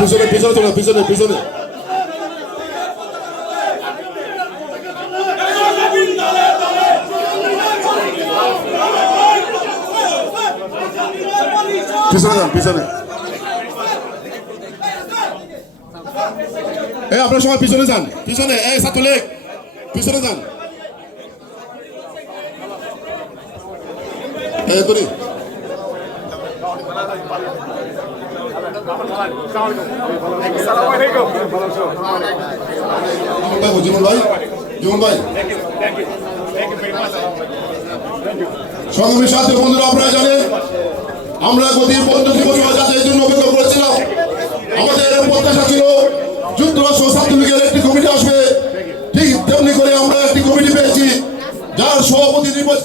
পিছনে পিছনে চলো, পিছনে পিছনে। পিছনে যান, পিছনে। এই আপনার সবাই পিছনে যান, পিছনে। এই ছাত্রলীগ পিছনে যান। এই তোরি জীবন ভাই, জীবন ভাই। সংগ্রামী সাথী বন্ধুরা, আপনারা জানেন আমরা গত 15 দিবস যাতে এই জন্য অপেক্ষা করেছিলাম। আমাদের প্রত্যাশা ছিল যুক্তরাষ্ট্র ছাত্রলীগের একটি কমিটি আসবে, ঠিক তেমনি করে আমরা একটি কমিটি পেয়েছি, যার সভাপতি নির্বাচন